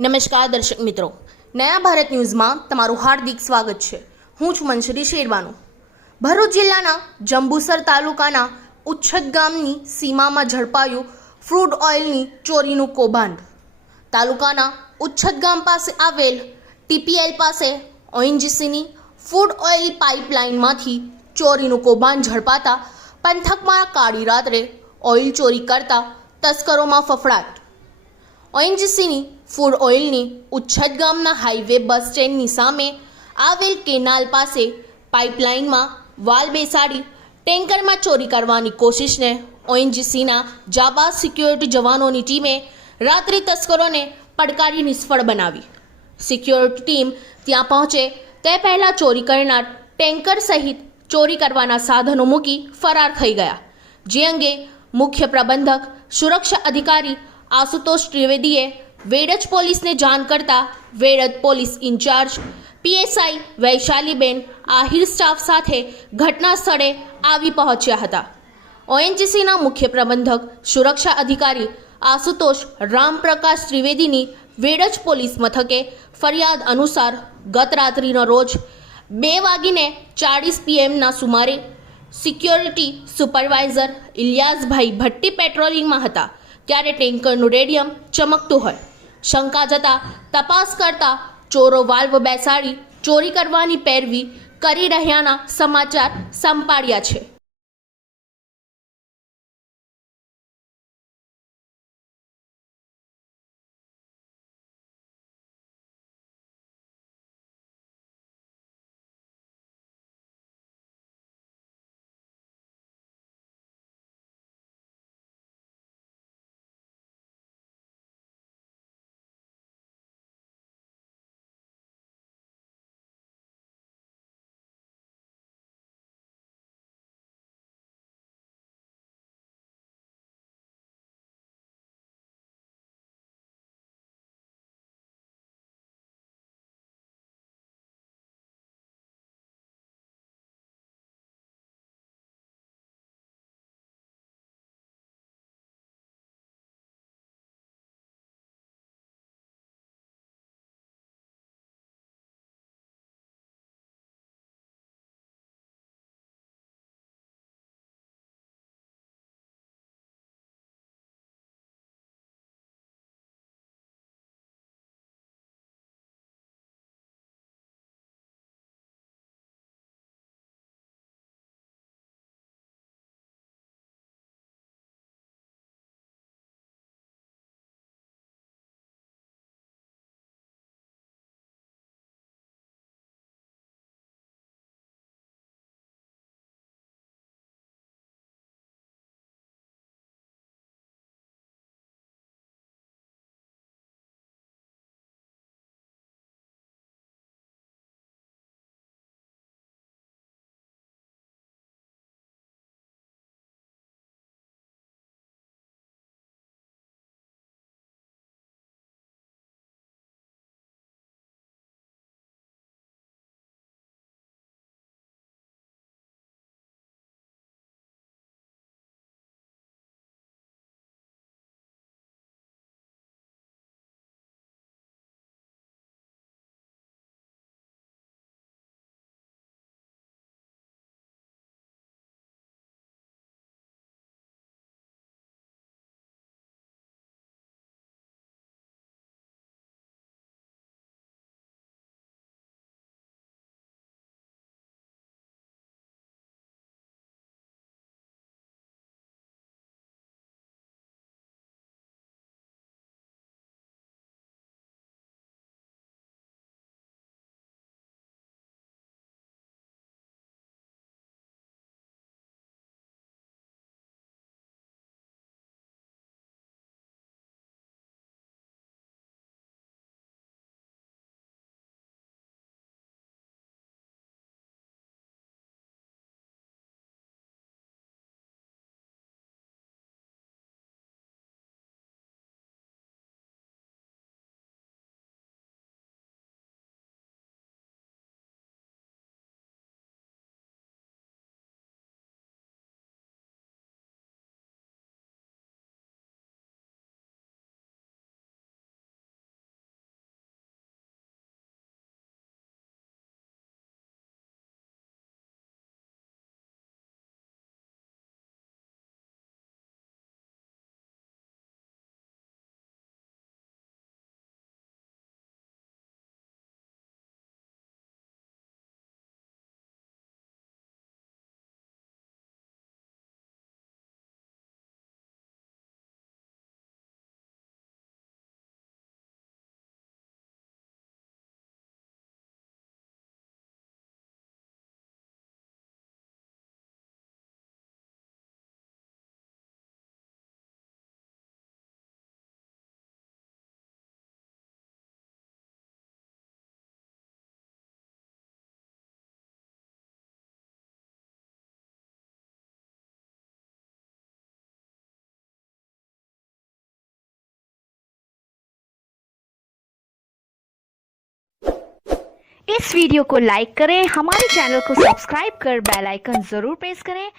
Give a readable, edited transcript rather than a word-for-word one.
નમસ્કાર દર્શક મિત્રો, નયા ભારત ન્યૂઝમાં તમારું હાર્દિક સ્વાગત છે। હું છું મંશરી શેરવાનું। ભરૂચ જિલ્લાના જંબુસર તાલુકાના ઉચ્છદ ગામની સીમામાં ઝડપાયું ફ્રૂડ ઓઇલની ચોરીનું કૌભાંડ। તાલુકાના ઉચ્છદ ગામ પાસે આવેલ ટીપીએલ પાસે ઓએનજીસીની ફૂડ ઓઇલ પાઇપલાઇનમાંથી ચોરીનું કૌભાંડ ઝડપાતા પંથકમાં કાળી રાત્રે ઓઇલ ચોરી કરતા તસ્કરોમાં ફફડાટ। ઓએનજીસીની ફૂડ ઓઇલની ઉચ્છદ ગામના હાઈવે બસ સ્ટેન્ડની સામે આવેલ કેનાલ પાસે પાઇપલાઇનમાં વાલ બેસાડી ટેન્કરમાં ચોરી કરવાની કોશિશને ઓએનજીસીના જાબાઝ સિક્યોરિટી જવાનોની ટીમે રાત્રિ તસ્કરોને પડકારી નિષ્ફળ બનાવી। સિક્યોરિટી ટીમ ત્યાં પહોંચે તે પહેલાં ચોરી કરનાર ટેન્કર સહિત ચોરી કરવાના સાધનો મૂકી ફરાર થઈ ગયા, જે અંગે મુખ્ય પ્રબંધક સુરક્ષા અધિકારી આશુતોષ ત્રિવેદીએ વેડજ પોલીસને જાણ કરતા વેડજ પોલીસ ઇન્ચાર્જ પીએસઆઈ વૈશાલીબેન આહિર સ્ટાફ સાથે ઘટના સ્થળે આવી પહોંચ્યા હતા। ઓએનજીસીના મુખ્ય પ્રબંધક સુરક્ષા અધિકારી આશુતોષ રામપ્રકાશ ત્રિવેદીની વેડજ પોલીસ મથકે ફરિયાદ અનુસાર ગત રાત્રિનો રોજ 2:40 PM સુમારે સિક્યોરિટી સુપરવાઇઝર ઇલિયાસભાઈ ભટ્ટી પેટ્રોલિંગમાં હતા ત્યારે ટેન્કરનું રેડિયમ ચમકતું હોય શંકા જતા તપાસ કરતા ચોરો વાલ્વ બેસાડી ચોરી કરવાની પેરવી કરી રહ્યાના સમાચાર સંપાડ્યા છે। इस वीडियो को लाइक करें, हमारे चैनल को सब्सक्राइब कर बेल आइकन जरूर प्रेस करें